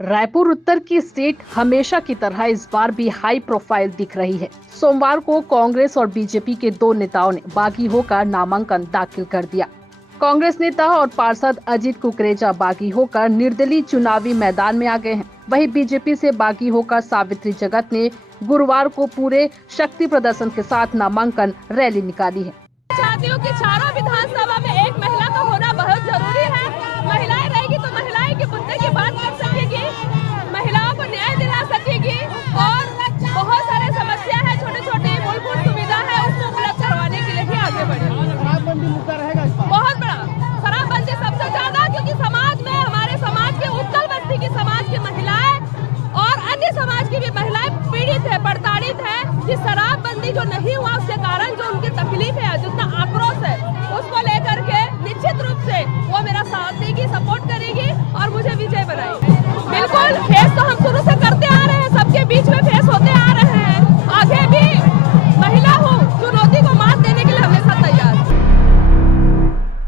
रायपुर उत्तर की सीट हमेशा की तरह इस बार भी हाई प्रोफाइल दिख रही है। सोमवार को कांग्रेस और बीजेपी के दो नेताओं ने बागी होकर नामांकन दाखिल कर दिया। कांग्रेस नेता और पार्षद अजीत कुकरेजा बागी होकर निर्दलीय चुनावी मैदान में आ गए हैं। वहीं बीजेपी से बागी होकर सावित्री जगत ने गुरुवार को पूरे शक्ति प्रदर्शन के साथ नामांकन रैली निकाली है। चाहती हूँ कि चारों विधानसभा में एक महिला का होना बहुत जरूरी है। महिलाएं रहेगी तो महिलाएं के मुद्दे की बात कर सकेगी, महिलाओं को न्याय दिला सकेगी और बहुत सारे समस्या है, छोटे छोटे मूलभूत सुविधा है, उसको उपलब्ध करवाने के लिए भी आगे बढ़ेगी। शराबबंदी मुद्दा रहेगा इस बार। बहुत बड़ा शराबबंदी सबसे ज्यादा, क्योंकि समाज में हमारे समाज के उत्कल बस्ती की समाज की महिलाएं और अन्य समाज की भी महिलाएं पीड़ित है, प्रताड़ित है। कि शराबबंदी जो नहीं हुआ उसके कारण जो उनकी तकलीफ है, जितना आक्रोश है, उसको ले